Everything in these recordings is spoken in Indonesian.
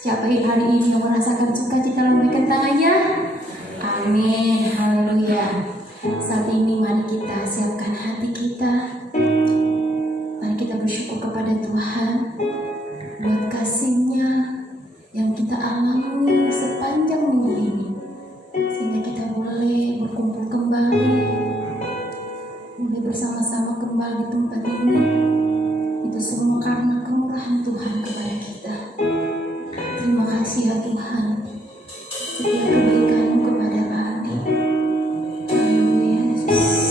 Siapa hari ini yang merasakan sukacita, lambaikan tangannya. Amin, haleluya. Saat ini mari kita siapkan hati kita. Mari kita bersyukur kepada Tuhan buat kasih-Nya yang kita alami sepanjang minggu ini, sehingga kita boleh berkumpul kembali, boleh bersama-sama kembali di tempat ini. Itu semua karena kemurahan Tuhan kepada kita. Terima kasih ya Tuhan, setiap kebaikan-Mu kepada kami. Haleluya Yesus.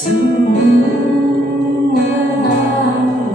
Sungguh menangguhkan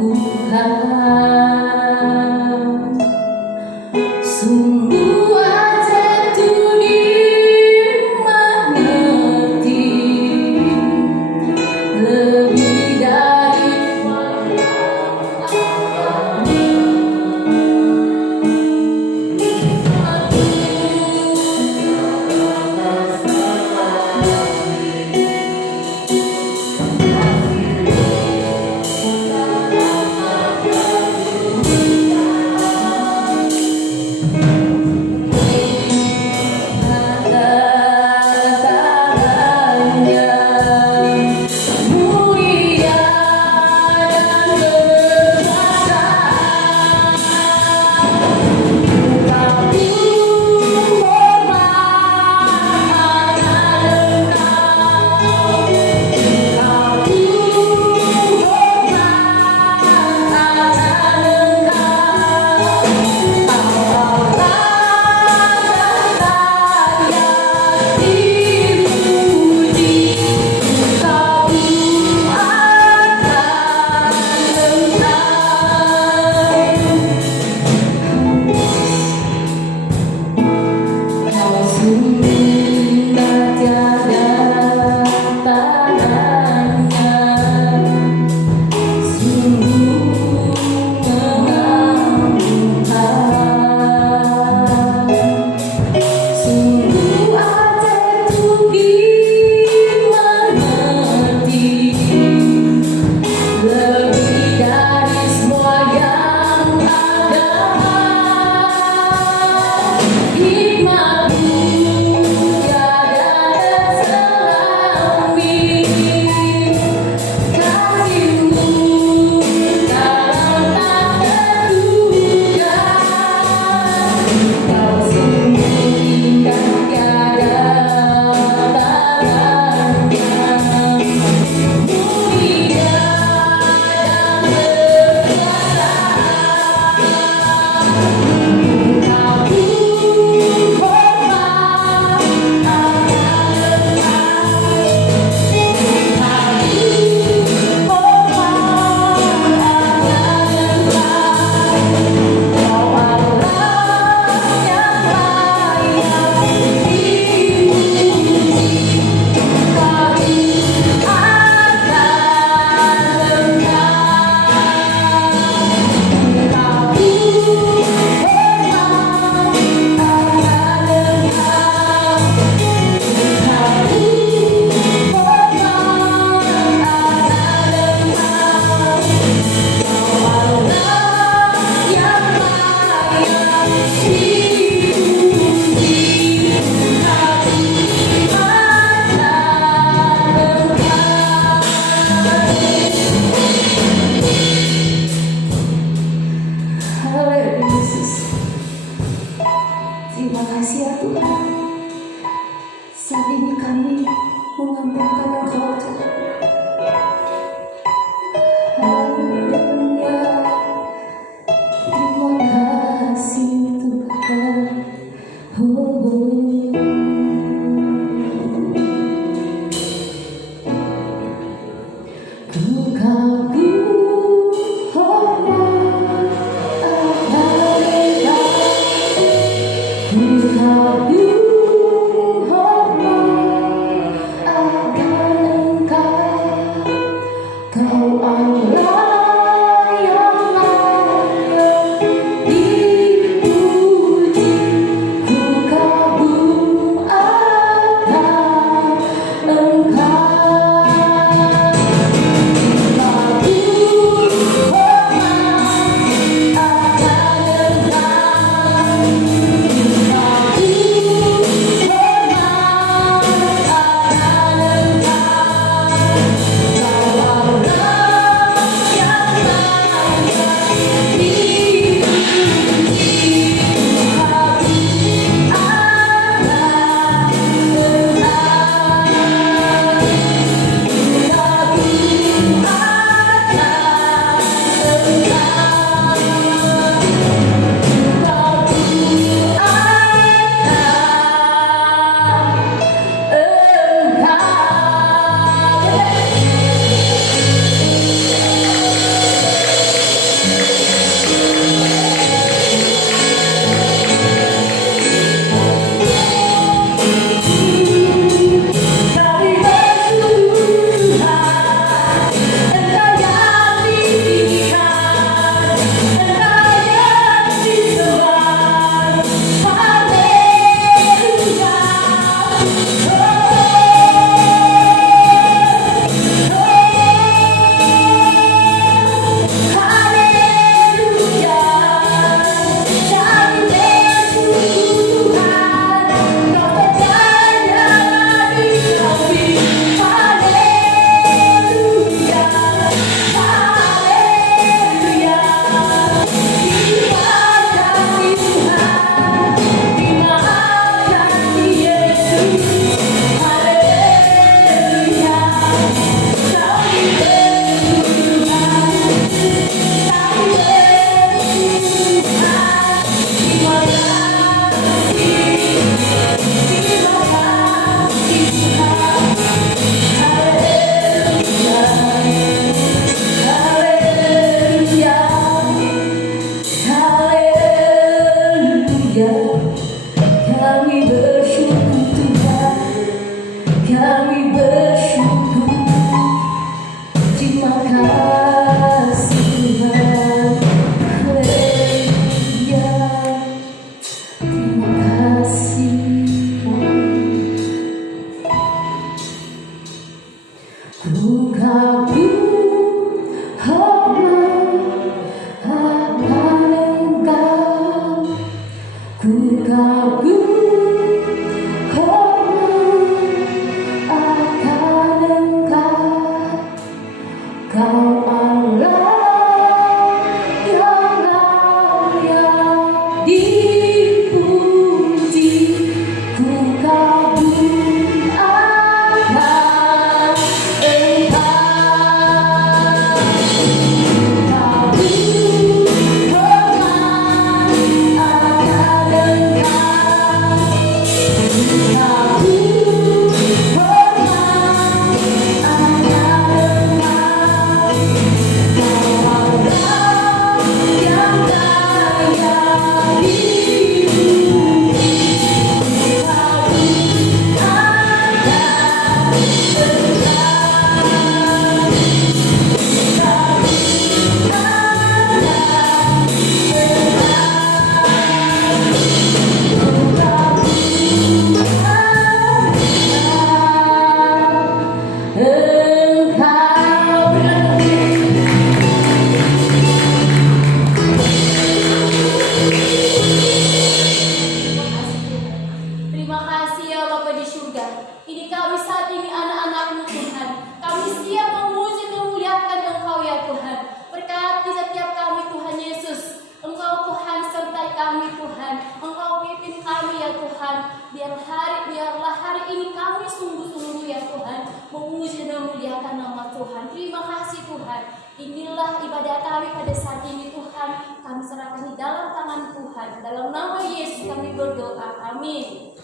kami Tuhan. Engkau pimpin kami ya Tuhan. Biarlah hari ini kami sungguh-sungguh ya Tuhan memuji dan memuliakan nama Tuhan. Terima kasih Tuhan. Inilah ibadah kami pada saat ini Tuhan. Kami serahkan di dalam tangan Tuhan. Dalam nama Yesus kami berdoa. Amin.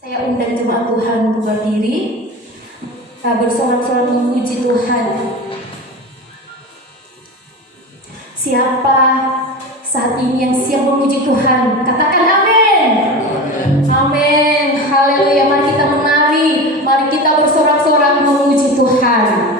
Saya undang jemaat Tuhan untuk berdiri, bersorak-sorak memuji Tuhan. Siapa saat ini yang siap memuji Tuhan? Katakan amin. Amin. Haleluya. Mari kita menari, mari kita bersorak-sorak memuji Tuhan.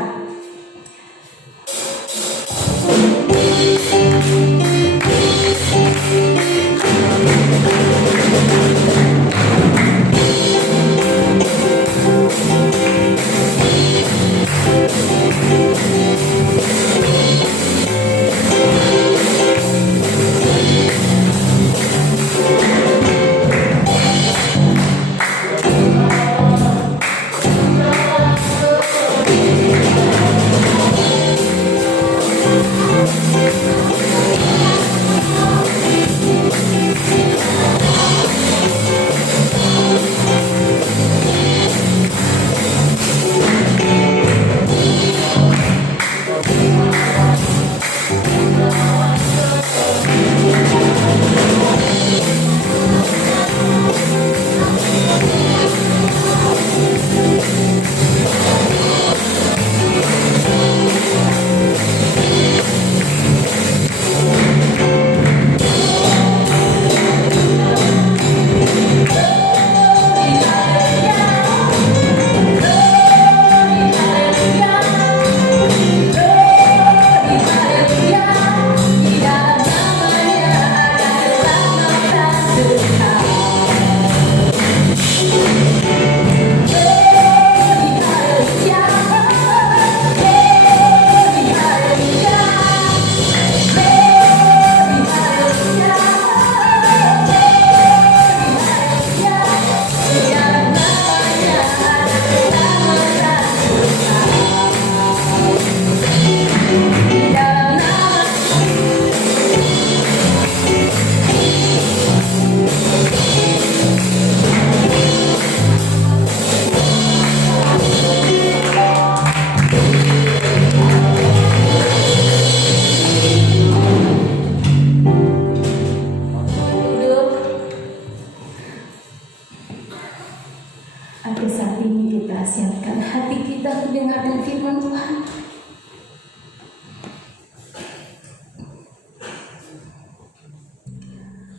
Pada saat ini kita siapkan hati kita mendengarkan firman Tuhan.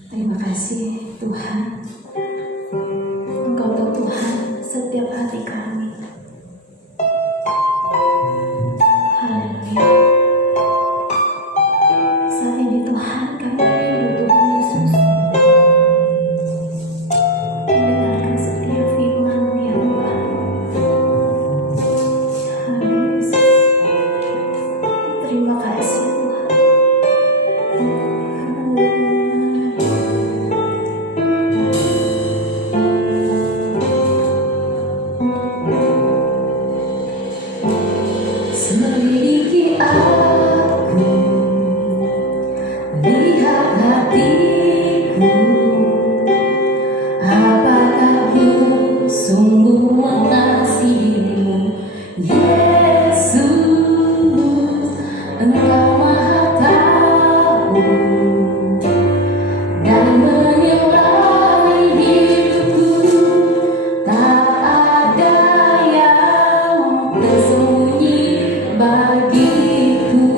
Terima kasih Tuhan. Engkau tahu Tuhan setiap hati kami. Haleluya. Saat ini Tuhan kami rindu Tuhan Yesus. Mendengarkan setiap firman-Mu ya Tuhan. Haleluya. Terima kasih Tuhan. Selidiki aku, lihat hatiku, apakah ku sungguh mengasihimu, Yesus. Engkau Maha tahu dan menyertai hidupku, tak ada yang tersembunyi bagiku.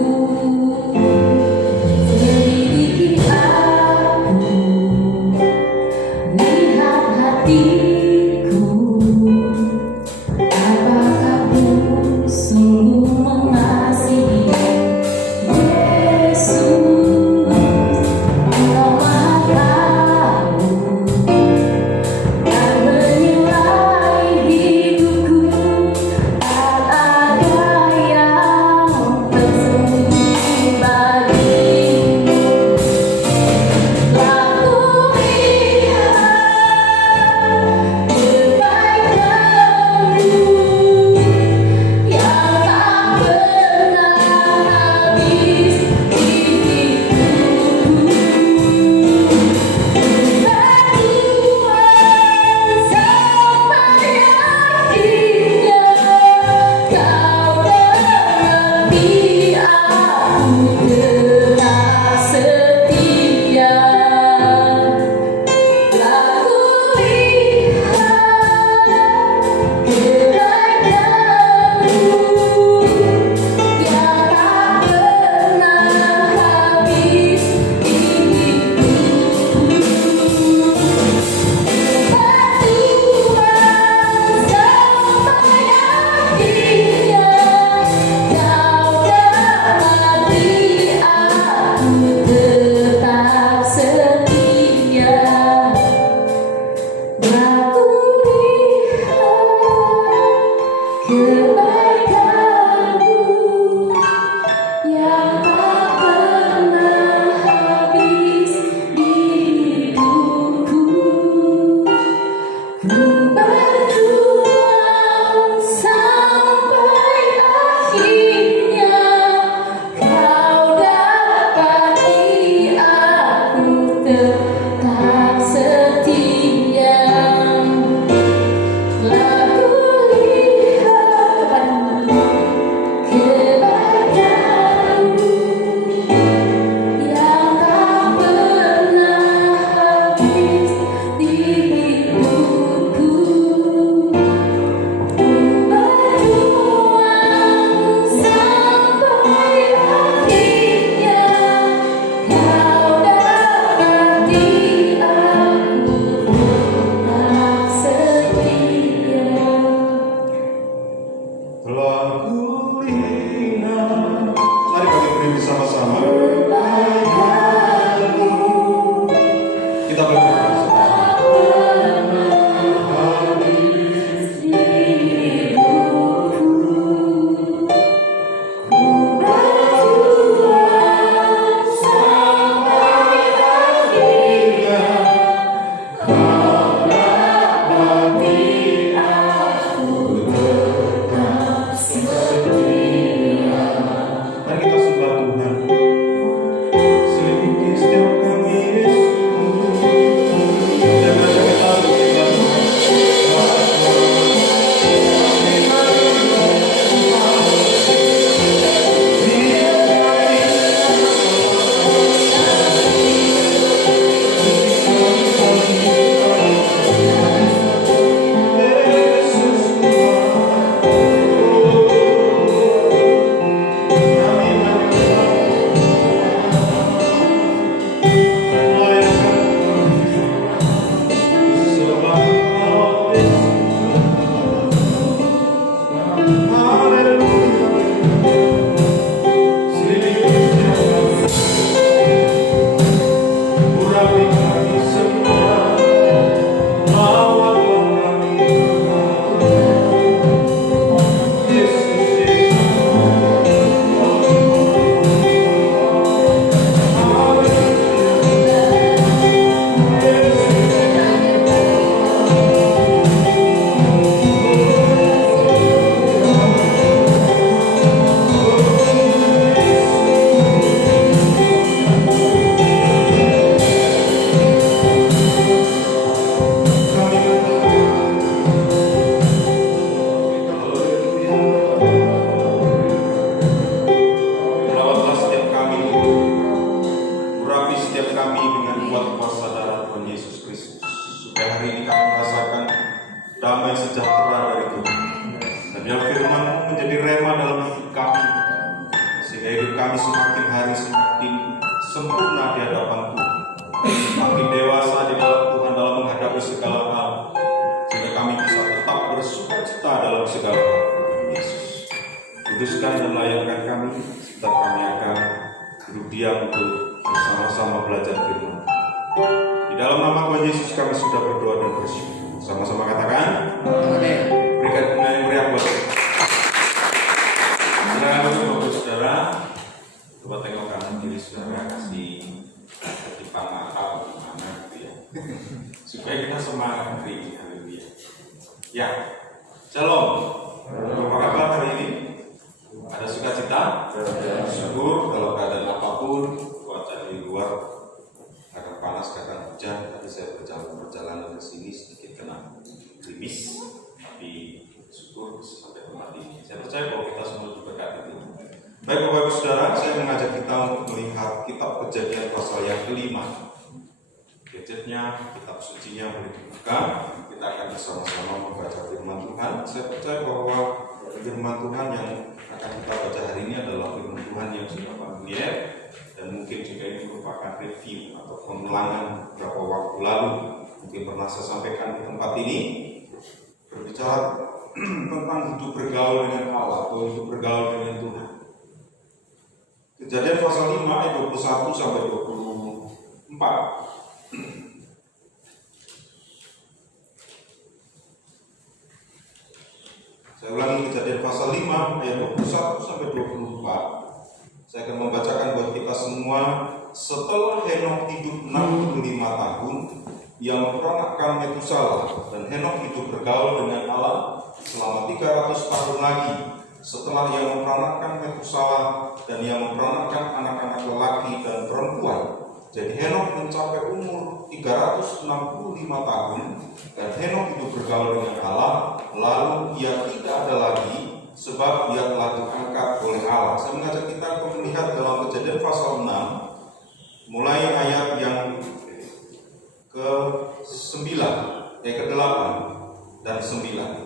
kami semakin hari semakin sempurna di hadapan Tuhan, semakin dewasa di dalam Tuhan dalam menghadapi segala hal, sehingga kami bisa tetap bersukacita dalam segala hal. Yesus, kuduskan dan layakkan kami, setiap kami akan duduk diam untuk bersama-sama belajar firman. Di dalam nama Tuhan Yesus kami sudah berdoa dan bersyukur. Sama-sama katakan, amin. Berikan kemuliaan yang meriah buat kita. Bapak saudara, coba tengok kanan kiri saudara, kasih titipan mata gimana gitu ya, supaya kita semangat hari ini. Haleluya. Ya, shalom. Apa kabar hari ini? Ada sukacita? Syukur. Kalau keadaan apapun, cuaca di luar kadang panas, kadang hujan. Tadi saya perjalanan ke sini sedikit kena gerimis, tapi syukur bisa sampai tempat ini. Saya percaya bahwa kita semua diberkati Tuhan. Baik Bapak Ibu Saudara, saya mengajak kita untuk melihat kitab Kejadian pasal yang kelima. Gadgetnya, kitab sucinya boleh dibuka. Kita akan bersama-sama membaca firman Tuhan. Saya percaya bahwa firman Tuhan yang akan kita baca hari ini adalah firman Tuhan yang sudah familiar, dan mungkin juga ini merupakan review atau pengulangan beberapa waktu lalu. Mungkin pernah saya sampaikan di tempat ini, berbicara tentang hidup bergaul dengan Allah atau hidup bergaul dengan Tuhan. Kejadian pasal 5 ayat 21 sampai 24. Saya ulangi, Kejadian pasal 5 ayat 21 sampai 24. Saya akan membacakan buat kita semua. Setelah Henokh hidup 65 tahun, ia memperanakkan Metusalah, dan Henokh hidup bergaul dengan Allah selama 300 tahun lagi. Setelah ia memperanakkan Metusalah, dan ia memperanakkan anak-anak lelaki dan perempuan. Jadi Henokh mencapai umur 365 tahun, dan Henokh hidup bergaul dengan Allah. Lalu ia tidak ada lagi, sebab ia telah diangkat oleh Allah. Saya mengajak kita untuk melihat dalam Kejadian pasal 6, mulai ayat yang ke-9, ke-8 dan 9.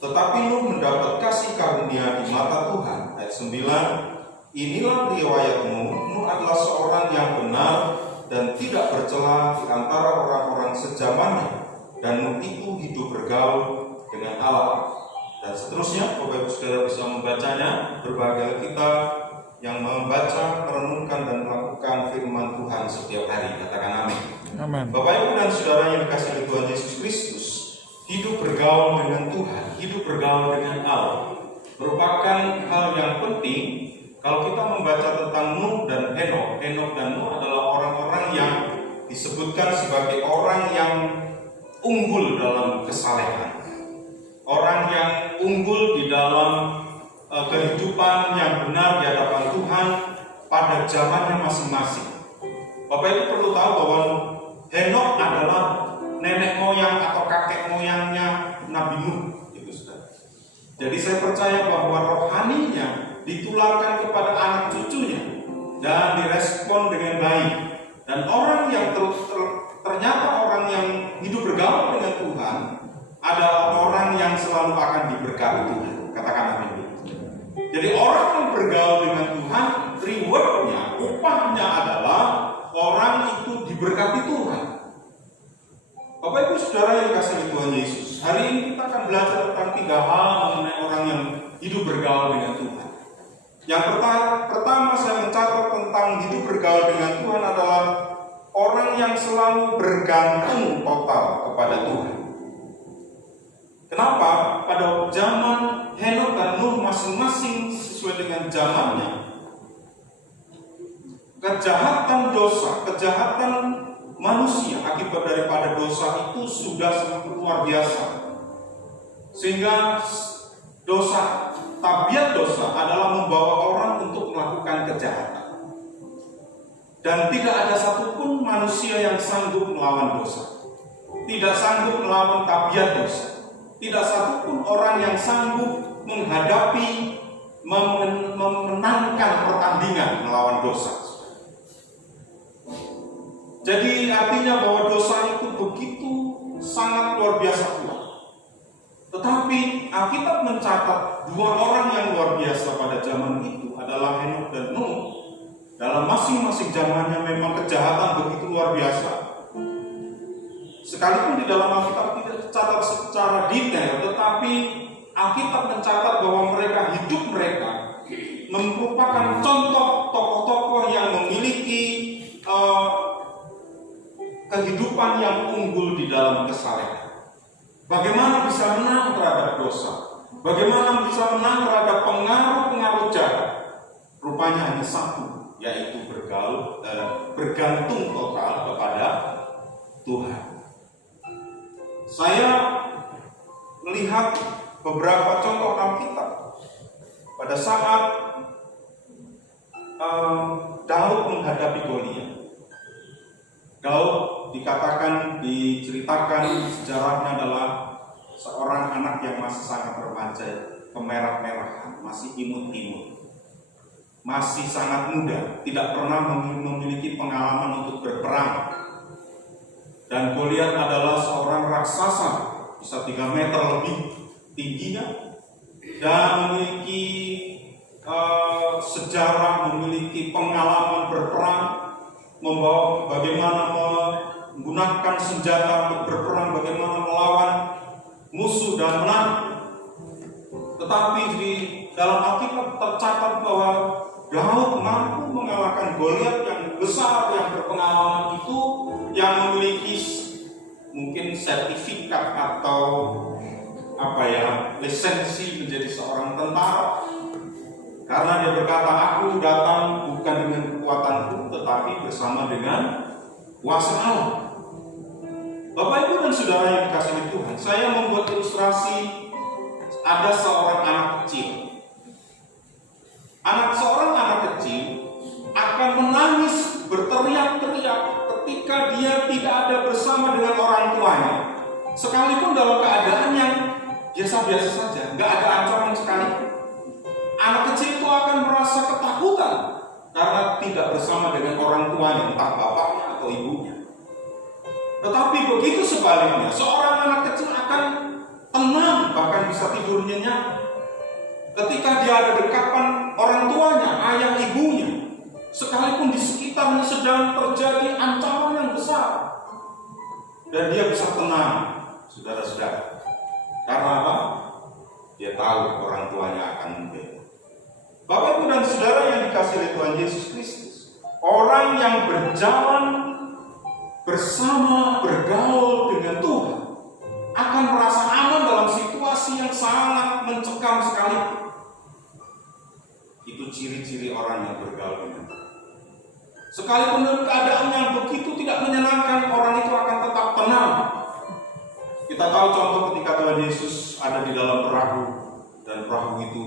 Tetapi Nuh mendapat kasih karunia di mata Tuhan. Ayat 9, inilah riwayat Nuh. Nuh adalah seorang yang benar dan tidak bercela di antara orang-orang sezamannya, dan Nuh itu hidup bergaul dengan Allah. Dan seterusnya, Bapak Ibu Saudara bisa membacanya. Berbahagia kita yang membaca, merenungkan dan melakukan firman Tuhan setiap hari. Katakan amin. Amin. Bapak Ibu dan Saudara yang dikasihi oleh Tuhan Yesus Kristus, hidup bergaul dengan Tuhan, hidup bergaul dengan Allah merupakan hal yang penting. Kalau kita membaca tentang Nuh dan Henokh, Henokh dan Nuh adalah orang-orang yang disebutkan sebagai orang yang unggul dalam kesalehan, orang yang unggul di dalam kehidupan yang benar di hadapan Tuhan pada zamannya masing-masing. Bapak Ibu perlu tahu bahwa Henokh adalah nenek moyang atau kakek moyangnya Nabi Nuh. Jadi saya percaya bahwa rohaninya ditularkan kepada anak cucunya dan direspon dengan baik. Dan orang yang ternyata orang yang hidup bergaul dengan Tuhan adalah orang yang selalu akan diberkati Tuhan. Katakan amin. Jadi orang yang bergaul dengan Tuhan, rewardnya, upahnya adalah orang itu diberkati Tuhan. Bapak Ibu Saudara yang dikasihi Tuhan Yesus, hari ini kita akan belajar tentang 3 hal mengenai orang yang hidup bergaul dengan Tuhan. Yang pertama saya mencatat tentang hidup bergaul dengan Tuhan adalah orang yang selalu bergantung total kepada Tuhan. Kenapa? Pada zaman Henokh dan Nuh masing-masing sesuai dengan zamannya, kejahatan dosa, kejahatan manusia akibat daripada dosa itu sudah sangat luar biasa. Sehingga dosa, tabiat dosa adalah membawa orang untuk melakukan kejahatan. Dan tidak ada satupun manusia yang sanggup melawan dosa, tidak sanggup melawan tabiat dosa. Tidak satupun orang yang sanggup menghadapi, memenangkan pertandingan melawan dosa. Jadi artinya bahwa dosa itu begitu sangat luar biasa kuat. Tetapi Alkitab mencatat dua orang yang luar biasa pada zaman itu adalah Henokh dan Nuh. Dalam masing-masing zamannya memang kejahatan begitu luar biasa. Sekalipun di dalam Alkitab tidak dicatat secara detail, tetapi Alkitab mencatat bahwa hidup mereka merupakan contoh tokoh-tokoh yang memiliki kehidupan yang unggul di dalam kesalehan. Bagaimana bisa menang terhadap dosa? Bagaimana bisa menang terhadap pengaruh-pengaruh jahat? Rupanya hanya satu, yaitu bergantung total kepada Tuhan. Saya melihat beberapa contoh Alkitab pada saat Daud menghadapi Goliat. Daud diceritakan sejarahnya adalah seorang anak yang masih sangat remaja, kemerah-merahan, masih imut-imut, masih sangat muda, tidak pernah memiliki pengalaman untuk berperang. Dan Goliat adalah seorang raksasa, bisa 3 meter lebih tingginya, dan memiliki sejarah, memiliki pengalaman berperang, membawa bagaimana menggunakan senjata untuk berperang, bagaimana melawan musuh dan menang. Tetapi di dalam Alkitab tercatat bahwa Daud mampu mengalahkan Goliat yang besar, yang berpengalaman itu, yang memiliki mungkin sertifikat atau lisensi menjadi seorang tentara. Karena dia berkata, aku datang bukan dengan kekuatanku, tetapi bersama dengan kuasa Allah. Bapak, Ibu, dan saudara yang dikasihi Tuhan, saya membuat ilustrasi ada seorang anak kecil. Seorang anak kecil akan menangis berteriak-teriak ketika dia tidak ada bersama dengan orang tuanya. Sekalipun dalam keadaan yang biasa-biasa saja, nggak ada ancaman sekalipun. Anak kecil itu akan merasa ketakutan karena tidak bersama dengan orang tuanya, entah bapaknya atau ibunya. Tetapi begitu sebaliknya, seorang anak kecil akan tenang, bahkan bisa tidur nyenyak ketika dia ada dekapan orang tuanya, ayah ibunya, sekalipun di sekitarnya sedang terjadi ancaman yang besar, dan dia bisa tenang, saudara-saudara. Karena apa? Dia tahu orang tuanya akan membela. Bapak, Ibu, dan saudara yang dikasihi oleh Tuhan Yesus Kristus, orang yang berjalan bersama, bergaul dengan Tuhan akan merasa aman dalam situasi yang sangat mencekam sekali. Itu ciri-ciri orang yang bergaul dengan Tuhan. Sekalipun dalam keadaan yang begitu tidak menyenangkan, orang itu akan tetap tenang. Kita tahu contoh ketika Tuhan Yesus ada di dalam perahu, dan perahu itu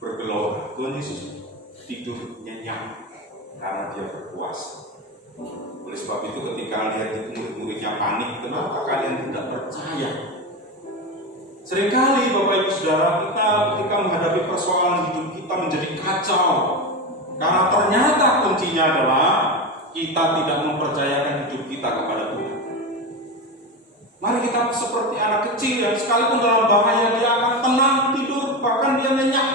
bergelora. Tuhan Yesus tidur nyenyak karena dia berpuasa. Oleh sebab itu ketika lihat murid-muridnya panik, kenapa kalian tidak percaya? Seringkali Bapak Ibu Saudara, kita ketika menghadapi persoalan hidup kita menjadi kacau, karena ternyata kuncinya adalah kita tidak mempercayakan hidup kita kepada Tuhan. Mari kita seperti anak kecil yang sekalipun dalam bahaya dia akan tenang tidur, bahkan dia nyenyak.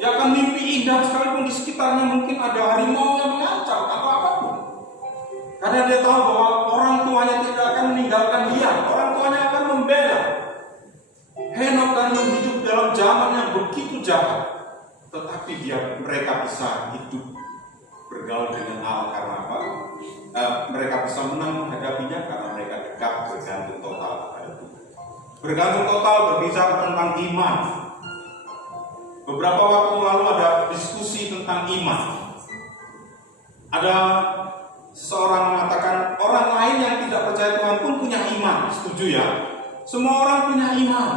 Dia akan mimpi indah sekalipun di sekitarnya mungkin ada harimau yang mengancam atau apapun. Karena dia tahu bahwa orang tuanya tidak akan meninggalkan dia, orang tuanya akan membela. Henokh dan Nuh hidup dalam zaman yang begitu jahat, tetapi mereka bisa hidup bergaul dengan Allah. Karena apa? Mereka bisa menang menghadapinya karena mereka dekat, bergantung total kepada Tuhan. Bergantung total berbicara tentang iman. Beberapa waktu lalu ada diskusi tentang iman. Ada seseorang mengatakan orang lain yang tidak percaya Tuhan pun punya iman. Setuju ya? Semua orang punya iman.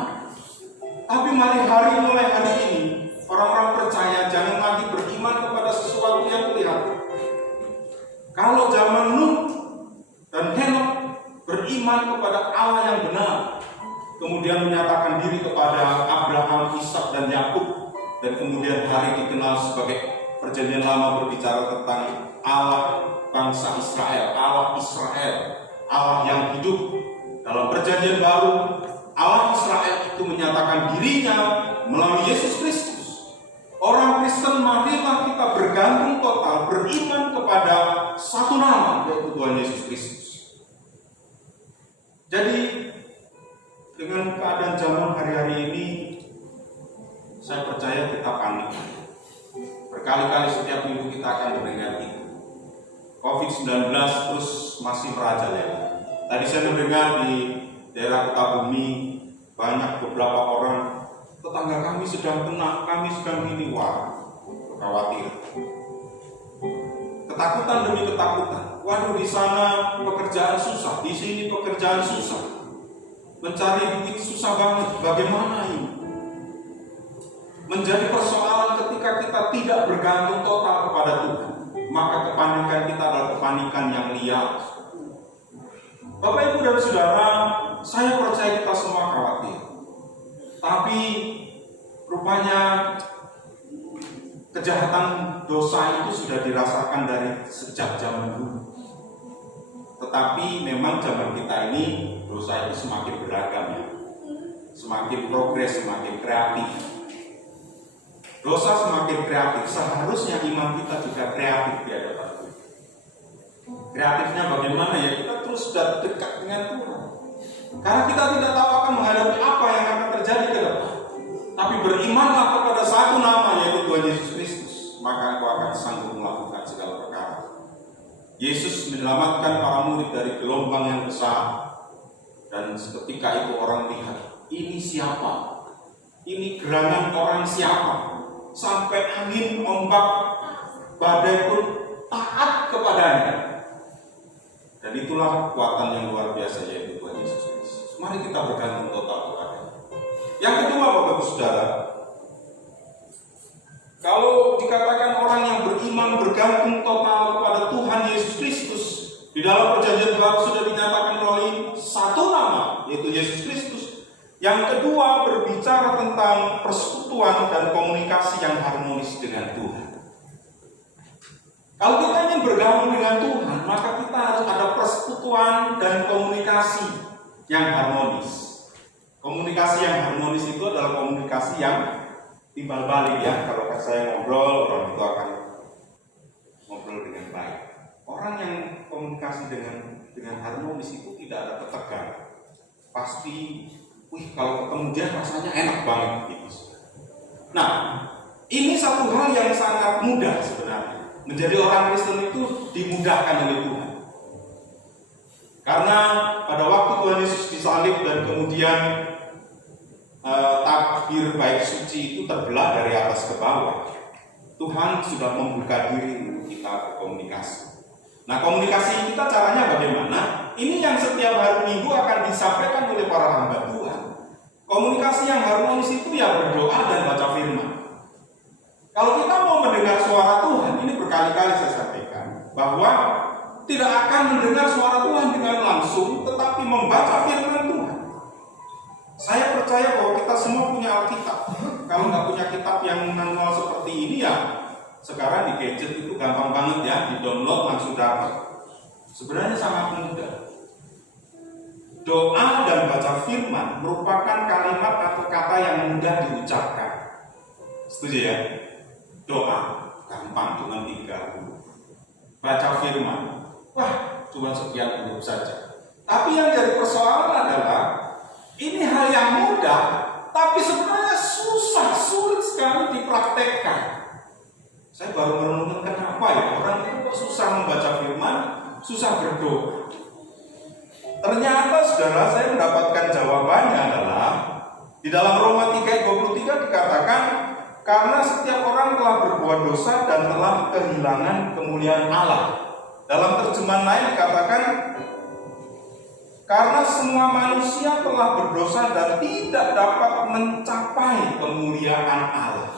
Tapi mulai hari ini orang-orang percaya jangan lagi beriman kepada sesuatu yang kelihatan. Kalau zaman Nuh dan Henokh beriman kepada Allah yang benar, kemudian menyatakan diri kepada Abraham, Ishak, dan Yakub, dan kemudian hari dikenal sebagai Perjanjian Lama berbicara tentang Allah bangsa Israel, Allah yang hidup. Dalam Perjanjian Baru, Allah Israel itu menyatakan dirinya melalui Yesus Kristus. Orang Kristen, marilah kita bergantung total, beriman kepada satu nama, yaitu Tuhan Yesus Kristus. Jadi dengan keadaan zaman hari-hari ini, saya percaya kita panik. Berkali-kali setiap minggu kita akan mendengar itu. COVID-19 terus masih merajalela. Tadi saya mendengar di daerah Sukabumi banyak beberapa orang, tetangga kami sedang kena, kami sedang ini, wah, khawatir. Ketakutan demi ketakutan. Waduh, di sana pekerjaan susah, di sini pekerjaan susah. Mencari duit susah banget. Bagaimana ini? Menjadi persoalan ketika kita tidak bergantung total kepada Tuhan. Maka kepanikan kita adalah kepanikan yang liar. Bapak, Ibu, dan Saudara, saya percaya kita semua khawatir. Tapi rupanya kejahatan dosa itu sudah dirasakan dari sejak zaman dulu. Tetapi memang zaman kita ini dosa itu semakin beragam ya. Semakin progres, semakin kreatif. Dosa semakin kreatif. Seharusnya iman kita juga kreatif di hadapan Tuhan. Kreatifnya bagaimana ya? Kita terus sudah dekat dengan Tuhan. Karena kita tidak tahu akan menghadapi apa yang akan terjadi ke depan. Tapi berimanlah kepada satu nama, yaitu Tuhan Yesus Kristus. Maka engkau akan sanggup melakukan segala perkara. Yesus menyelamatkan para murid dari gelombang yang besar. Dan ketika itu orang lihat, ini siapa? Ini gerangan orang siapa? Sampai angin, ombak, badai pun taat kepadanya. Dan itulah kekuatan yang luar biasa, yaitu Tuhan Yesus Kristus. Mari kita bergantung total kepadanya. Yang kedua, Bapak-Ibu Saudara, kalau dikatakan orang yang beriman bergantung total kepada Tuhan Yesus Kristus, di dalam perjanjian baru sudah dinyatakan melalui satu nama, yaitu Yesus Kristus. Yang kedua, berbicara tentang persekutuan dan komunikasi yang harmonis dengan Tuhan. Kalau kita ingin bergabung dengan Tuhan, maka kita harus ada persekutuan dan komunikasi yang harmonis. Komunikasi yang harmonis itu adalah komunikasi yang timbal balik ya. Kalau saya ngobrol, orang itu akan ngobrol dengan baik. Orang yang komunikasi dengan harmonis itu tidak ada ketegangan. Pasti, kalau ketemu dia rasanya enak banget gitu. Nah, ini satu hal yang sangat mudah sebenarnya. Menjadi orang Kristen itu dimudahkan oleh Tuhan. Karena pada waktu Tuhan Yesus disalib dan kemudian takbir bait suci itu terbelah dari atas ke bawah, Tuhan sudah membuka diri untuk kita berkomunikasi. Nah, komunikasi kita caranya bagaimana? Ini yang setiap hari Minggu akan disampaikan oleh para hamba Tuhan. Komunikasi yang harmonis itu ya berdoa dan baca firman. Kalau kita mau mendengar suara Tuhan, ini berkali-kali saya sampaikan bahwa tidak akan mendengar suara Tuhan dengan langsung, tetapi membaca firman Tuhan. Saya percaya bahwa kita semua punya Alkitab. Kalau nggak punya kitab yang manual seperti ini ya, sekarang di gadget itu gampang banget ya, di-download langsung dapat. Sebenarnya sangat mudah. Doa dan baca firman merupakan kalimat atau kata yang mudah diucapkan. Setuju ya? Doa gampang, cuma 3 huruf. Baca firman, wah, cuma sekian huruf saja. Tapi yang jadi persoalan adalah ini hal yang mudah, tapi sebenarnya sulit sekali dipraktekkan. Saya baru merenungkan kenapa ya orang itu kok susah membaca firman, susah berdoa. Ternyata saudara, saya mendapatkan jawabannya adalah di dalam Roma 3:23 dikatakan, karena setiap orang telah berbuat dosa dan telah kehilangan kemuliaan Allah. Dalam terjemahan lain dikatakan, karena semua manusia telah berdosa dan tidak dapat mencapai kemuliaan Allah.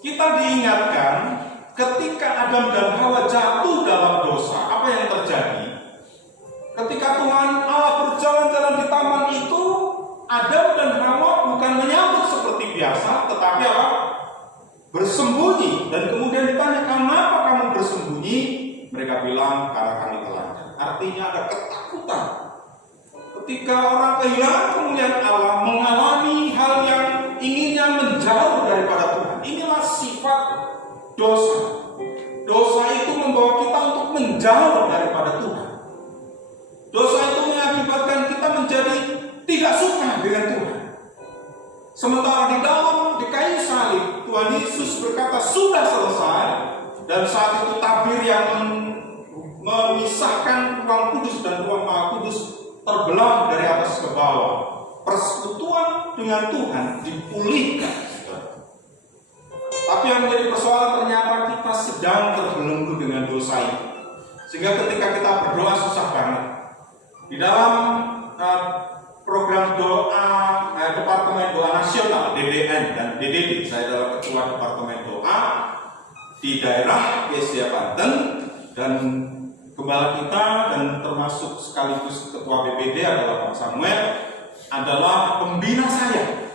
Kita diingatkan ketika Adam dan Hawa jatuh dalam dosa, apa yang terjadi? Ketika Tuhan Allah berjalan-jalan di taman itu, Adam dan Hawa bukan menyambut seperti biasa, tetapi apa? Bersembunyi. Dan kemudian ditanya, kenapa kamu bersembunyi? Mereka bilang, karena kami telanjang. Artinya ada ketakutan ketika orang kehilangan kemuliaan Allah, mengalami hal yang inginnya menjauh daripada Tuhan. Inilah sifat dosa. Dosa itu membawa kita untuk menjauh daripada Tuhan. Dosa itu mengakibatkan kita menjadi tidak suka dengan Tuhan. Sementara di kayu salib, Tuhan Yesus berkata sudah selesai, dan saat itu tabir yang memisahkan ruang kudus dan ruang maha kudus terbelah dari atas ke bawah. Persekutuan dengan Tuhan dipulihkan. Tapi yang menjadi persoalan ternyata kita sedang terbelenggu dengan dosa ini. Sehingga ketika kita berdoa susah banget. Di dalam program doa Departemen Doa Nasional DDN dan DDD, saya adalah ketua Departemen Doa di daerah GSD Banten, dan gembala kita dan termasuk sekaligus ketua BPD adalah Pak Samuel, adalah pembina saya.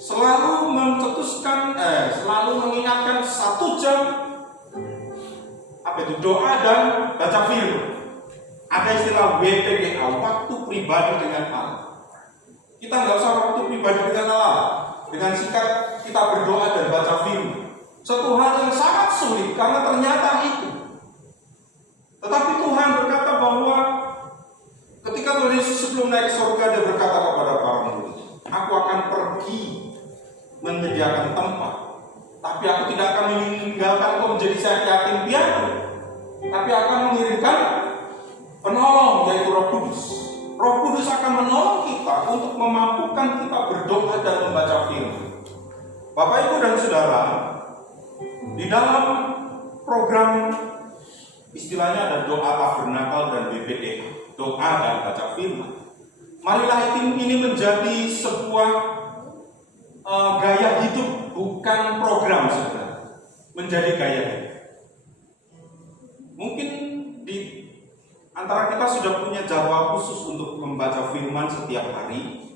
Selalu mencetuskan, selalu mengingatkan 1 jam doa dan baca firman. Ada istilah WPGA, waktu pribadi dengan Allah. Kita nggak usah waktu pribadi dengan Allah dengan sikap kita berdoa dan baca firman. Satu hal yang sangat sulit karena ternyata itu. Tetapi Tuhan berkata bahwa ketika Tuhan Yesus sebelum naik ke surga, dia berkata kepada para murid, aku akan pergi menyediakan tempat, tapi aku tidak akan meninggalkan kau menjadi yatim piatu, tapi akan mengirimkan penolong, yaitu Roh Kudus. Roh Kudus akan menolong kita untuk memampukan kita berdoa dan membaca firman. Bapak, Ibu, dan Saudara, di dalam program istilahnya ada doa tabernakel dan BPD, doa dan baca firman. Marilah ini menjadi sebuah gaya hidup, bukan program sebenarnya. Menjadi gaya hidup. Mungkin di antara kita sudah punya jadwal khusus untuk membaca firman setiap hari,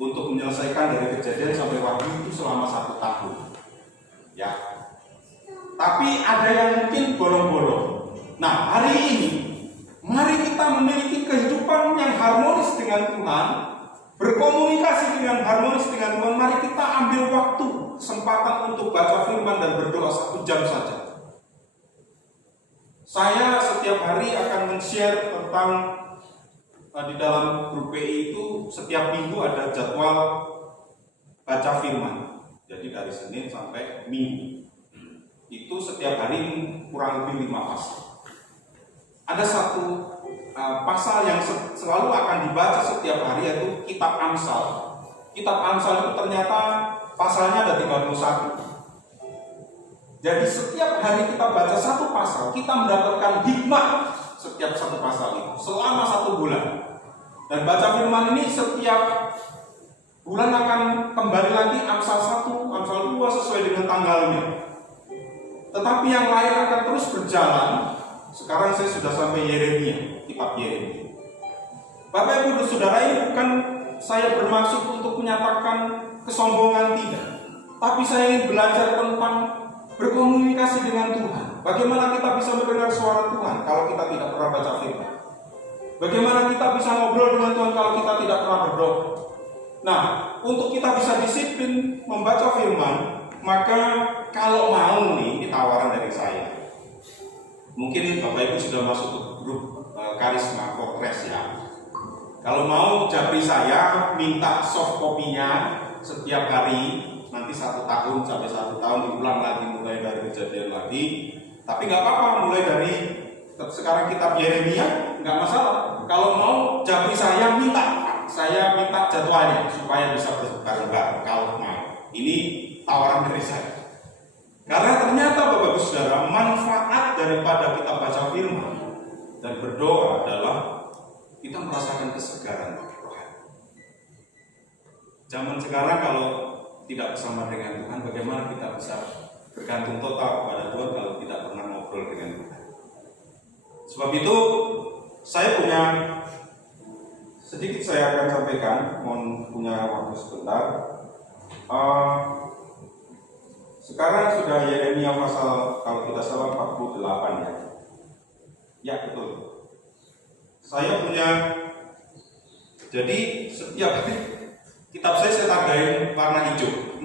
untuk menyelesaikan dari Kejadian sampai Wahyu itu selama 1 tahun. Ya. Tapi ada yang mungkin bolong-bolong. Nah, hari ini mari kita memiliki kehidupan yang harmonis dengan Tuhan, berkomunikasi dengan harmonis dengan Tuhan. Mari kita ambil waktu, kesempatan untuk baca firman dan berdoa 1 jam saja. Saya setiap hari akan men-share tentang di dalam grup PI itu setiap minggu ada jadwal baca firman. Jadi dari Senin sampai Minggu. Itu setiap hari kurang lebih 5 pasal. Ada satu pasal yang selalu akan dibaca setiap hari, yaitu Kitab Amsal. Kitab Amsal itu ternyata pasalnya ada 31. Jadi setiap hari kita baca 1 pasal, kita mendapatkan hikmah setiap 1 pasal itu selama 1 bulan. Dan baca firman ini setiap bulan akan kembali lagi Amsal 1, Amsal 2 sesuai dengan tanggalnya. Tetapi yang lain akan terus berjalan. Sekarang saya sudah sampai Yeremia, kitab Yeremia. Bapak, Ibu, dan Saudara, ini bukan saya bermaksud untuk menyatakan kesombongan, tidak. Tapi saya ingin belajar tentang berkomunikasi dengan Tuhan. Bagaimana kita bisa mendengar suara Tuhan kalau kita tidak pernah baca firman? Bagaimana kita bisa ngobrol dengan Tuhan kalau kita tidak pernah berdoa? Nah, untuk kita bisa disiplin membaca firman, maka kalau mau nih, ini tawaran dari saya. Mungkin Bapak Ibu sudah masuk ke grup Karisma Fortress ya. Kalau mau japri saya minta soft copy-nya setiap hari, nanti 1 tahun sampai 1 tahun diulang lagi, mulai dari Kejadian lagi. Tapi nggak apa-apa, mulai dari sekarang kitab Yeremia nggak masalah. Kalau mau japri saya minta jadwalnya supaya bisa bareng-bareng kalau mau. Ini tawaran dari saya. Karena ternyata Bapak Ibu Saudara, manfaat daripada kita baca firman dan berdoa adalah kita merasakan kesegaran rohani. Zaman sekarang kalau tidak bersama dengan Tuhan, bagaimana kita bisa bergantung total kepada Tuhan kalau tidak pernah ngobrol dengan Tuhan? Sebab itu saya punya sedikit saya akan sampaikan, mohon punya waktu sebentar. Sekarang sudah Yeremia pasal, kalau tidak salah 48 ya. Ya betul. Saya punya Jadi setiap kitab saya tandai warna hijau.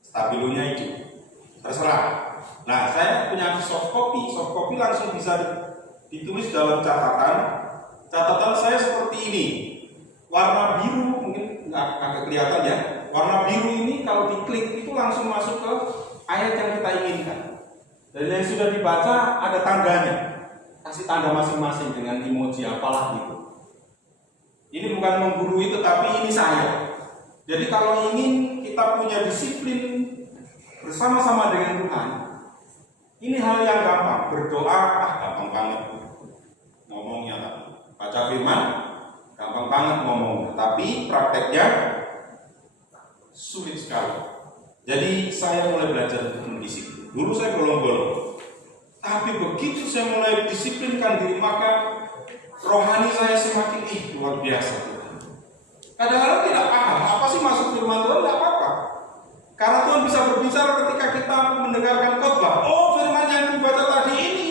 Stabilonya hijau. Terserah. Nah, saya punya soft copy langsung bisa ditulis dalam catatan. Catatan saya seperti ini. Warna biru mungkin agak kelihatan ya. Warna biru ini kalau diklik itu langsung masuk ke ayat yang kita inginkan. Dan yang sudah dibaca ada tandanya. Kasih tanda masing-masing dengan emoji apalah gitu. Ini bukan menggurui tetapi ini saya. Jadi kalau ingin kita punya disiplin bersama-sama dengan Tuhan, ini hal yang gampang. Berdoa gampang banget ngomongnya, baca firman gampang banget ngomong, tapi prakteknya sulit sekali. Jadi saya mulai belajar untuk mendisiplin. Dulu saya bolong-bolong, tapi begitu saya mulai disiplinkan diri, maka rohani saya semakin luar biasa. Kadang-kadang tidak paham apa sih masuk firman Tuhan, tidak apa-apa. Karena Tuhan bisa berbicara ketika kita mendengarkan khotbah. Oh, firman yang dibaca tadi ini.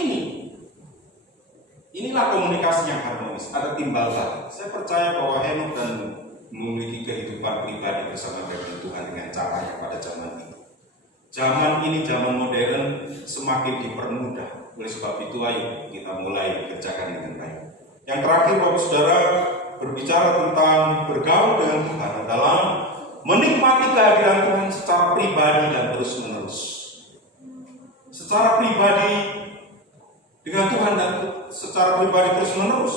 Inilah komunikasi yang harmonis, ada timbal balik. Saya percaya bahwa Henokh dan memiliki kehidupan pribadi bersama dengan Tuhan dengan caranya pada zaman ini. Zaman ini, zaman modern, semakin dipermudah. Oleh sebab itu, ayo kita mulai kerjakan dengan baik. Yang terakhir, Bapak Saudara, berbicara tentang bergaul dengan Tuhan adalah menikmati kehadiran Tuhan secara pribadi dan terus-menerus. Secara pribadi dengan Tuhan dan secara pribadi terus-menerus.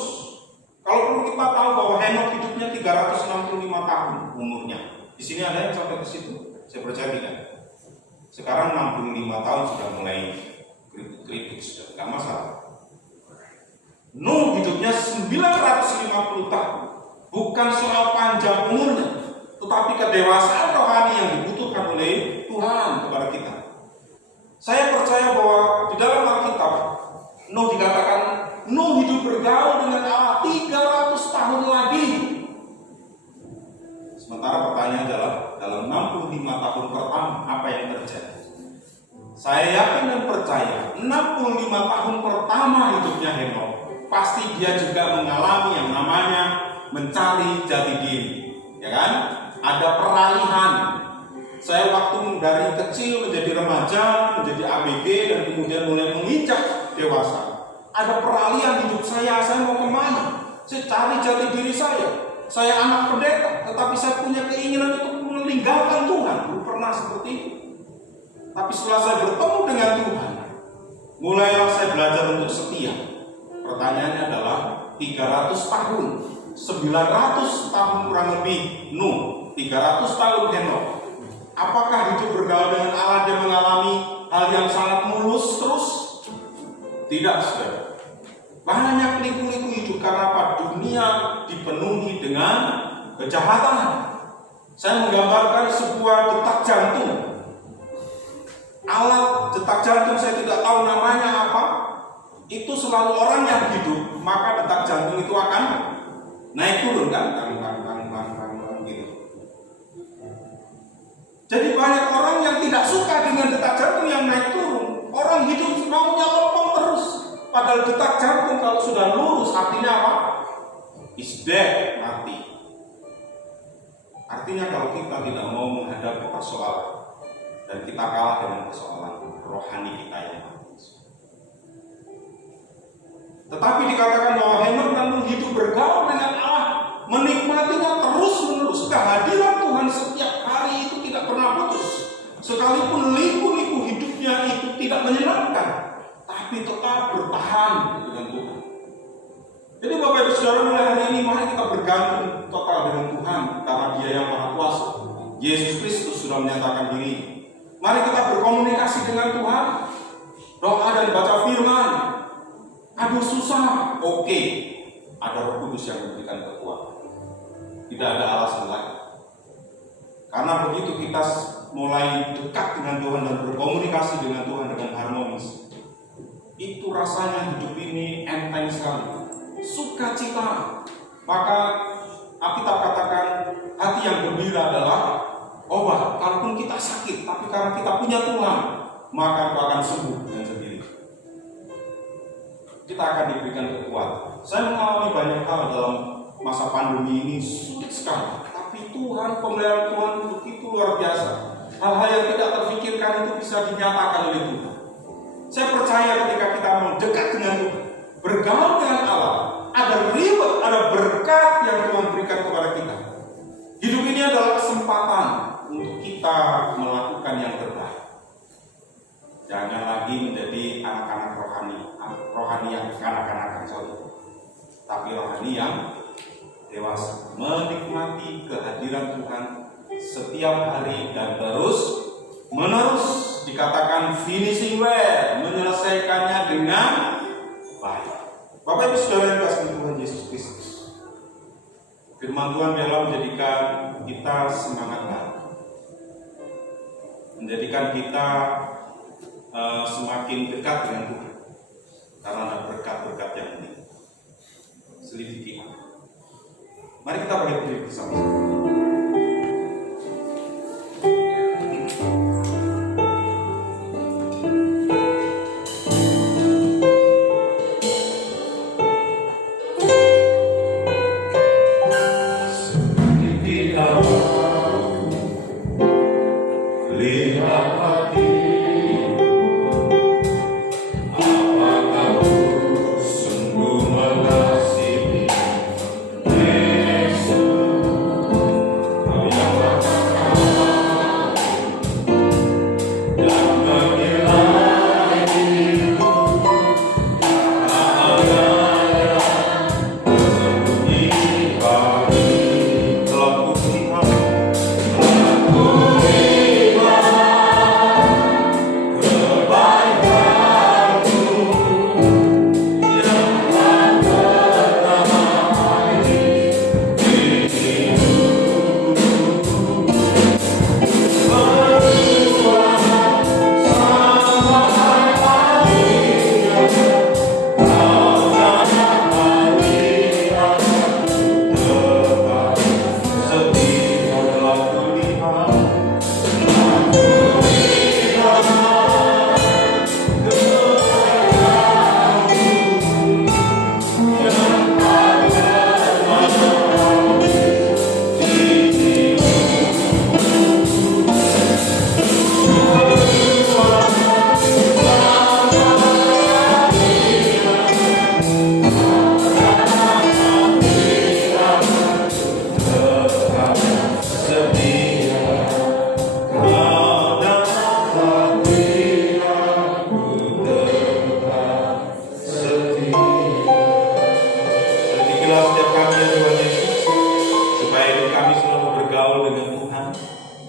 Kalau perlu kita tahu bahwa Henokh hidupnya 365 tahun umurnya. Di sini ada yang sampai ke situ? Saya percaya tidak. Sekarang 65 tahun sudah mulai kritik, sudah tidak masalah. Nuh hidupnya 950 tahun. Bukan soal panjang umurnya, tetapi kedewasaan rohani yang dibutuhkan oleh Tuhan kepada kita. Saya percaya bahwa di dalam Alkitab, Nuh dikatakan, Nuh hidup bergaul dengan Allah 300 tahun lagi. Sementara pertanyaan adalah, dalam 65 tahun pertama, apa yang terjadi? Saya yakin dan percaya, 65 tahun pertama hidupnya Henokh, pasti dia juga mengalami yang namanya mencari jati diri. Ya kan? Ada peralihan. Saya waktu dari kecil menjadi remaja, menjadi ABG, dan kemudian mulai menginjak dewasa. Ada peralihan hidup saya mau kemana? Saya cari jati diri saya. Saya anak pendeta, tetapi saya punya keinginan untuk meninggalkan Tuhan. Belum pernah seperti itu. Tapi setelah saya bertemu dengan Tuhan, mulailah saya belajar untuk setia. Pertanyaannya adalah 300 tahun, 900 tahun kurang lebih Nuh, 300 tahun Henokh. Apakah hidup bergaul dengan Allah dia mengalami hal yang sangat mulus terus? Tidak, saudara. Banyak liku-liku hidup karena apa? Dunia dipenuhi dengan kejahatan. Saya menggambarkan sebuah detak jantung. Alat detak jantung saya tidak tahu namanya apa. Itu selalu orang yang hidup, maka detak jantung itu akan naik turun kan? Gitu. Jadi banyak orang yang tidak suka dengan detak jantung yang naik turun. Orang hidup maunya lempeng terus. Padahal detak jantung kalau sudah lurus artinya apa? Is dead, mati. Artinya kalau kita tidak mau menghadapi persoalan dan kita kalah dengan persoalan rohani kita yang mati. Tetapi dikatakan bahwa Henokh namun hidup bergaul dengan Allah, menikmatinya terus-menerus. Kehadiran Tuhan setiap hari itu tidak pernah putus. Sekalipun liku-liku hidupnya itu tidak menyenangkan, tapi tetap bertahan dengan Tuhan. Jadi Bapak Ibu Saudara, mulai hari ini mari kita bergantung total dengan Tuhan, karena Dia yang Maha Kuasa. Yesus Kristus sudah menyatakan diri. Mari kita berkomunikasi dengan Tuhan, doa dan baca firman. Aduh susah, oke. Ada Roh Kudus yang memberikan kekuatan. Tidak ada alasan lagi. Karena begitu kita mulai dekat dengan Tuhan dan berkomunikasi dengan Tuhan dengan harmonis, itu rasanya hidup ini enteng sekali, sukacita. Maka Alkitab katakan hati yang gembira adalah obat. Kalaupun kita sakit, tapi karena kita punya Tuhan, maka kita akan sembuh dengan sendiri. Kita akan diberikan kekuatan. Saya mengalami banyak hal dalam masa pandemi ini sulit sekali. Tapi Tuhan, pemeliharaan Tuhan begitu luar biasa. Hal-hal yang tidak terfikirkan itu bisa dinyatakan oleh Tuhan. Saya percaya ketika kita mendekat dengan Tuhan, bergaul dengan Allah, ada reward, ada berkat yang Tuhan berikan kepada kita. Hidup ini adalah kesempatan untuk kita melakukan yang terbaik. Jangan lagi menjadi anak-anak rohani yang kanak-kanakan saja, tapi rohani yang dewasa, menikmati kehadiran Tuhan setiap hari dan terus menerus. Dikatakan finishing well, menyelesaikannya dengan baik. Bapak Ibu Saudara yang dikasihi Tuhan Yesus Kristus, firman Tuhan dalam menjadikan kita semangat baru, menjadikan kita semakin dekat dengan Tuhan, karena ada berkat-berkat yang ini. Selidiki. Mari kita berdiri bersama-sama.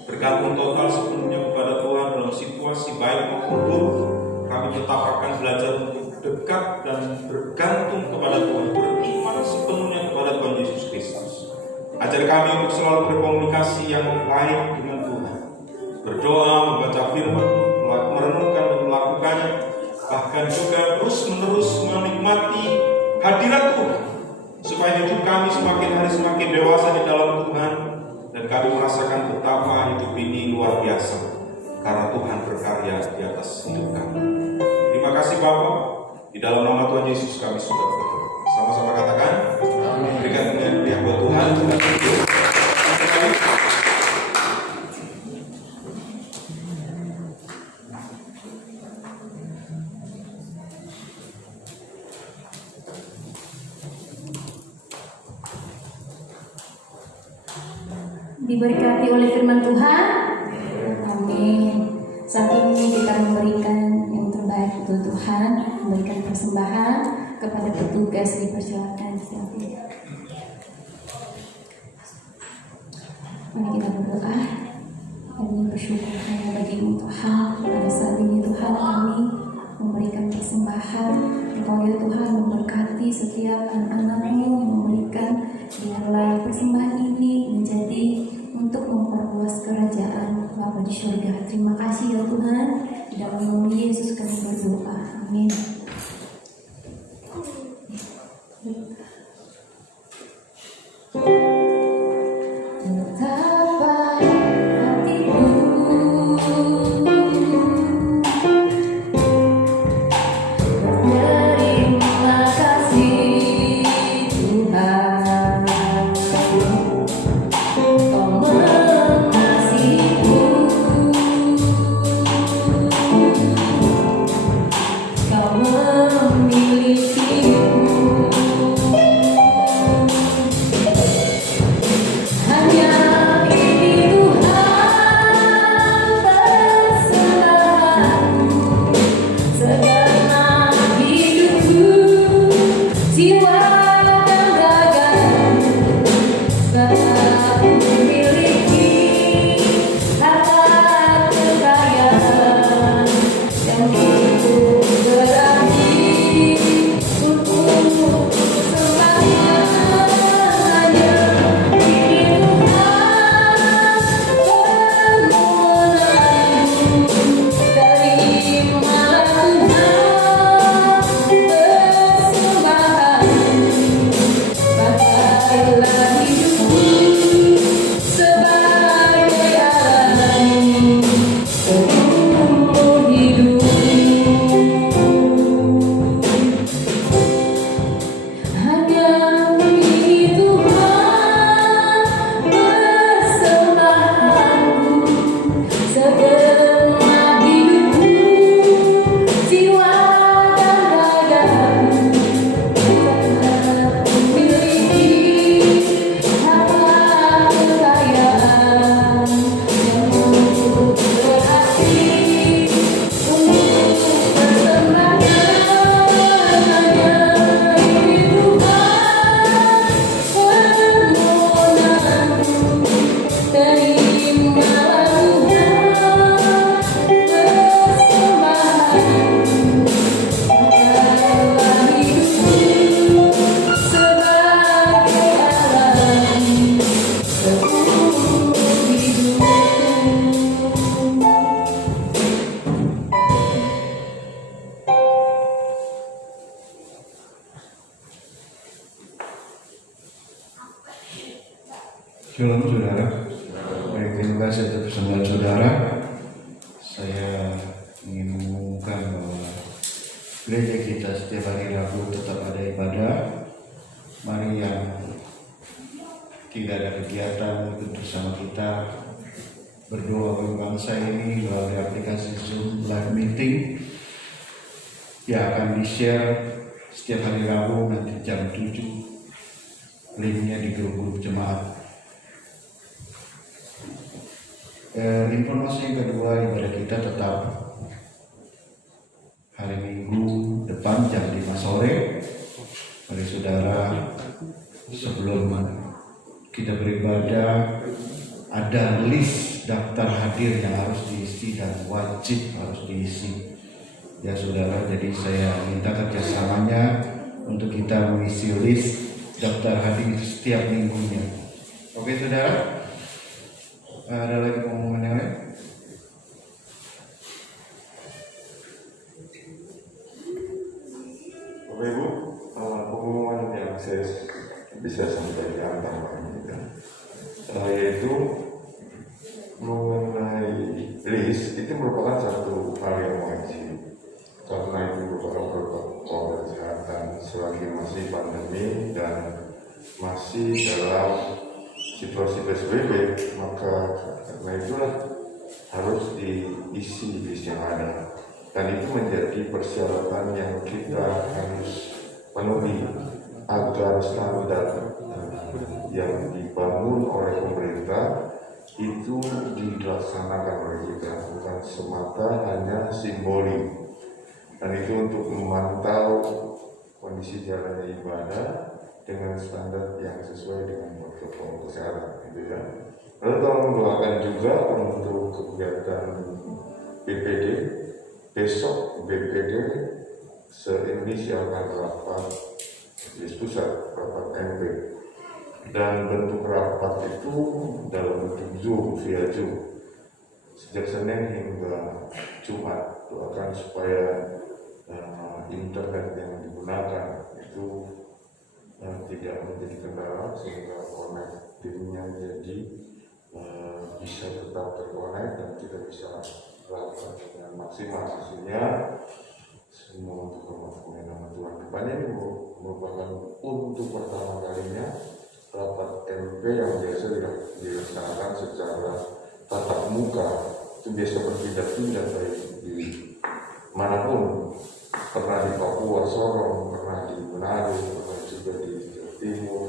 Bergantung total sepenuhnya kepada Tuhan dalam situasi baik maupun buruk. Kami tetap akan belajar untuk dekat dan bergantung kepada Tuhan, beriman sepenuhnya kepada Tuhan Yesus Kristus. Ajar kami untuk selalu berkomunikasi yang baik dengan Tuhan, berdoa, membaca firman, merenungkan dan melakukannya, bahkan juga terus-menerus menikmati hadirat Tuhan, supaya hidup kami semakin hari semakin dewasa di dalam Tuhan, dan kami merasakan betapa hidup ini luar biasa karena Tuhan berkarya di atas hidup kami. Terima kasih Bapak, di dalam nama Tuhan Yesus kami sudah berdoa. Sama-sama katakan, berikan kemuliaan buat Tuhan. Diberkati oleh firman Tuhan. Amin. Saat ini kita memberikan yang terbaik untuk Tuhan, memberikan persembahan kepada petugas, dipersilakan setiap. Mari kita berdoa. Kami bersyukur hanya bagimu Tuhan. Pada saat ini Tuhan kami memberikan persembahan. Engkau ya Tuhan memberkati setiap anak-anak-Mu yang memberikan, biarlah persembahan ini menjadi untuk memperluas kerajaan Bapa di surga. Terima kasih ya Tuhan. Di dalam nama Yesus kami berdoa. Amin. Betapa hatiku berterima kasih Tuhan. Shalom saudara. Baik, terima kasih atas persembahan saudara. Saya ingin mengumumkan bahwa gereja kita setiap hari Rabu tetap ada ibadah. Mari yang tidak ada kegiatan ikut bersama kita berdoa bagi bangsa ini melalui aplikasi Zoom live meeting yang akan di-share setiap hari Rabu nanti jam 7. Linknya di grup jemaat. Informasi yang kedua, ibadah kita tetap hari Minggu depan jam 5 sore. Mari saudara, sebelum kita beribadah ada list daftar hadir yang harus diisi dan wajib harus diisi. Ya saudara, jadi saya minta kerjasamanya untuk kita mengisi list daftar hadir setiap minggunya. Oke saudara? Ada lagi pengumuman yang lain? Bapak Ibu, pengumuman yang saya bisa sampaikan yaitu mengenai list itu merupakan satu hal yang wajib karena itu merupakan protokol kesehatan selagi masih pandemi dan masih dalam situasi PSBB, maka karena itulah harus diisi list yang ada dan itu menjadi persyaratan yang kita harus penuhi agar standar yang dibangun oleh pemerintah itu dilaksanakan oleh kita, bukan semata hanya simbolik. Dan itu untuk memantau kondisi jalannya ibadah dengan standar yang sesuai dengan protokol kesehatan, gitu ya. Lalu tolong doakan juga untuk kegiatan BPD. Besok BPD se-Indonesia akan rapat di pusat, rapat MP. Dan bentuk rapat itu dalam bentuk Zoom, via Zoom. Sejak Senin hingga Jumat, doakan supaya internet yang digunakan itu tidak menjadi kendala sehingga connectivity-nya jadi bisa tetap terkonek dan kita bisa lakukan dengan maksimal hasilnya semua untuk kemuliaan nama Tuhan. Depannya ini merupakan untuk pertama kalinya rapat MP yang biasa dilaksanakan secara tatap muka, itu biasa berpindah-pindah baik di manapun, pernah di Papua, Sorong, pernah di Manado, pernah juga di Jawa Timur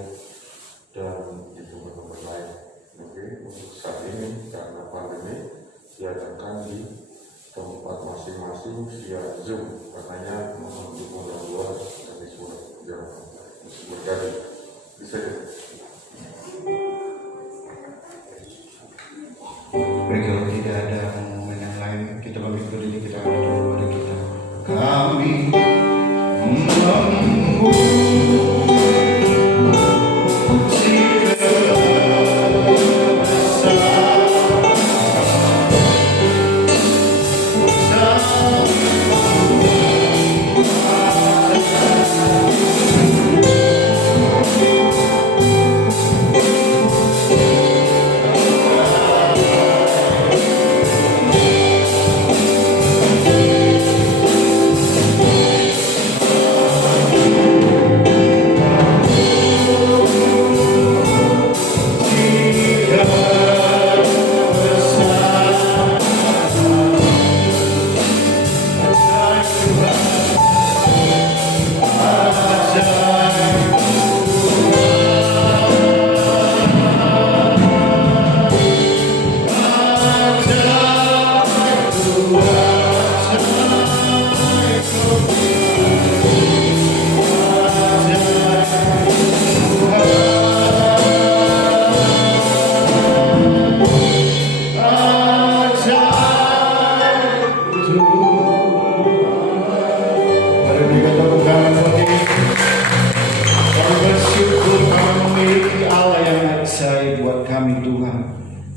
dan di tempat-tempat lain. Oke, untuk saat ini karena pandemi diadakan di tempat masing-masing via Zoom, katanya untuk modal dan semua jalan berkali bisa ya. Baik, kalau tidak ada pengumuman yang lain, kita bagi diri kita ada doa pada kita. Kami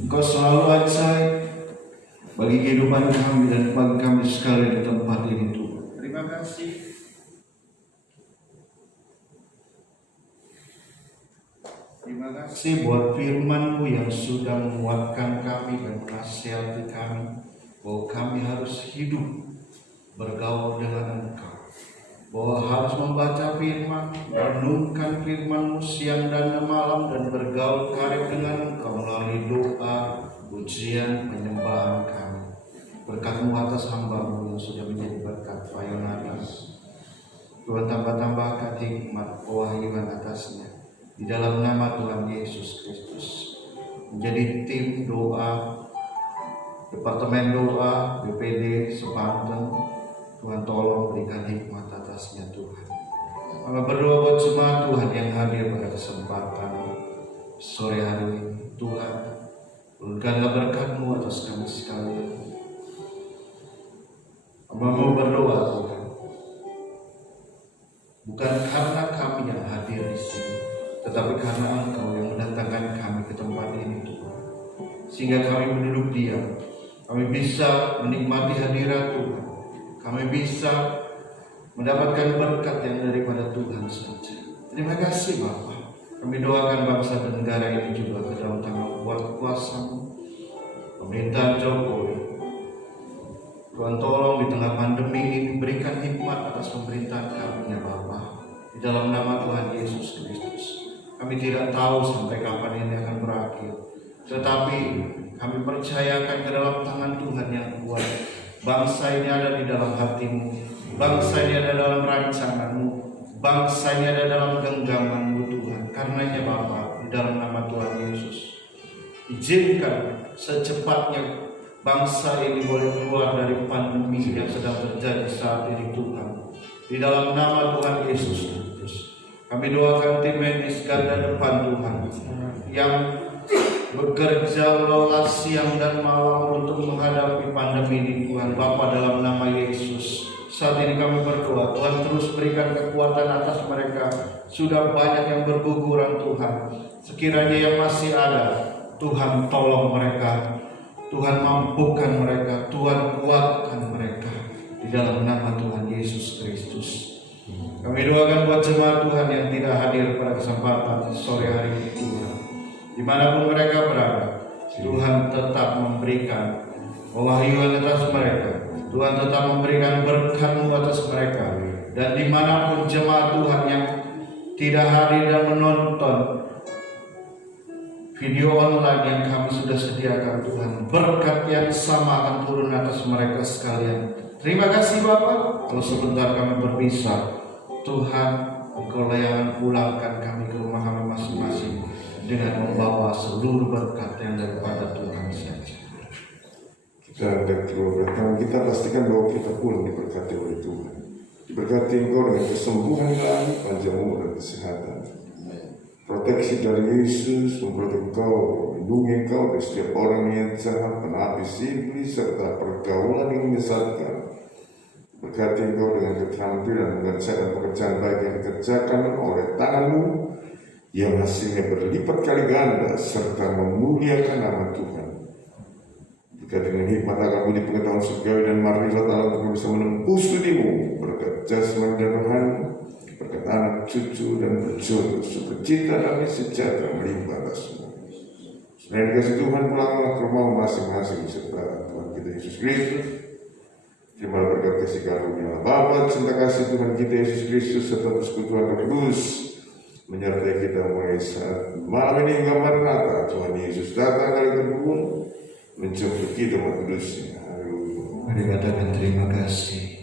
Engkau selalu ajaib bagi kehidupan kami dan bagi kami sekali di tempat ini Tuhan. Terima kasih. Terima Terima kasih buat firman-Mu yang sudah menguatkan kami dan menasihati kami bahwa kami harus hidup bergaul dengan Engkau, bahwa harus membaca firman, merenungkan firman-Mu siang dan malam, dan bergaul karib dengan Engkau melalui doa, pujian, penyembahan kami. Berkat-Mu atas hamba-Mu yang sudah menjadi berkat Payonatas. Tuhan tambah-tambahkan hikmat pewahyuan atasnya di dalam nama Tuhan Yesus Kristus. Menjadi tim doa, departemen doa, BPD sebanten, Tuhan tolong berikan hikmat atasnya Tuhan. Kami berdoa buat jemaat Tuhan yang hadir pada kesempatan sore hari ini. Tuhan, berikanlah berkat-Mu atas kami sekalian. Kami mau berdoa Tuhan, bukan karena kami yang hadir di sini, tetapi karena Engkau yang mendatangkan kami ke tempat ini Tuhan, sehingga kami duduk diam, kami bisa menikmati hadirat Tuhan, kami bisa mendapatkan berkat yang daripada Tuhan saja. Terima kasih Bapa. Kami doakan bangsa dan negara ini juga ke dalam tangan kuasa-Mu, pemerintahan Jokowi. Tuhan tolong di tengah pandemi ini berikan hikmat atas pemerintahan kami ya Bapa. Di dalam nama Tuhan Yesus Kristus. Kami tidak tahu sampai kapan ini akan berakhir, tetapi kami percayakan ke dalam tangan Tuhan yang kuat. Bangsa ini ada di dalam hati-Mu, bangsa ini ada dalam rancangan-Mu, bangsa ini ada dalam genggaman-Mu Tuhan. Karenanya Bapa, di dalam nama Tuhan Yesus, izinkan secepatnya bangsa ini boleh keluar dari pandemi yang sedang terjadi saat ini Tuhan. Di dalam nama Tuhan Yesus Kristus, kami doakan tim medis garda depan Tuhan yang bekerja lelah siang dan malam untuk menghadapi pandemi ini Tuhan. Bapa, dalam nama Yesus, saat ini kami berdoa Tuhan terus berikan kekuatan atas mereka. Sudah banyak yang berguguran Tuhan, sekiranya yang masih ada Tuhan tolong mereka, Tuhan mampukan mereka, Tuhan kuatkan mereka di dalam nama Tuhan Yesus Kristus. Kami doakan buat jemaat Tuhan yang tidak hadir pada kesempatan sore hari ini Tuhan. Dimanapun mereka berada, Tuhan tetap memberikan pewahyuan atas mereka. Tuhan tetap memberikan berkat-Mu atas mereka. Dan dimanapun jemaat Tuhan yang tidak hadir dan menonton video online yang kami sudah sediakan Tuhan, berkat yang sama akan turun atas mereka sekalian. Terima kasih Bapa. Kalau sebentar kami berpisah, Tuhan, Engkau yang pulangkan kami ke rumah kami masing-masing dengan membawa seluruh berkat yang daripada Tuhan saja. Kita hendak kedua tangan kita, pastikan bahwa kita pulang diberkati oleh Tuhan. Diberkati Engkau dengan kesembuhan ilahi, panjang umur dan kesehatan. Proteksi dari Yesus memprotek Engkau, melindungi Engkau dari setiap orang yang jahat, penapis iblis, serta pergaulan yang menyesatkan. Berkati Engkau dengan keterampilan mengerjakan pekerjaan baik yang dikerjakan oleh tangan-Mu yang hasilnya berlipat kali ganda, serta memuliakan nama Tuhan. Berkati dengan hikmat akal budi pengetahuan surgawi dan marifat Allah untuk bisa menembus dirimu, berkat jasmani dan rohani, berkat anak, cucu, dan berjodoh, sukacita, damai sejahtera melimpah atasmu. Selain kasih Tuhan, pulanglah ke rumah masing-masing serta Tuhan kita Yesus Kristus. Terima berkat kasih karunia Bapa, cinta kasih Tuhan kita Yesus Kristus serta persekutuan Roh Kudus menyertai kita mulai saat malam ini hingga maranatha. Tuhan Yesus datang kali kedua menjemput kita umat kudusnya. Mari katakan terima kasih.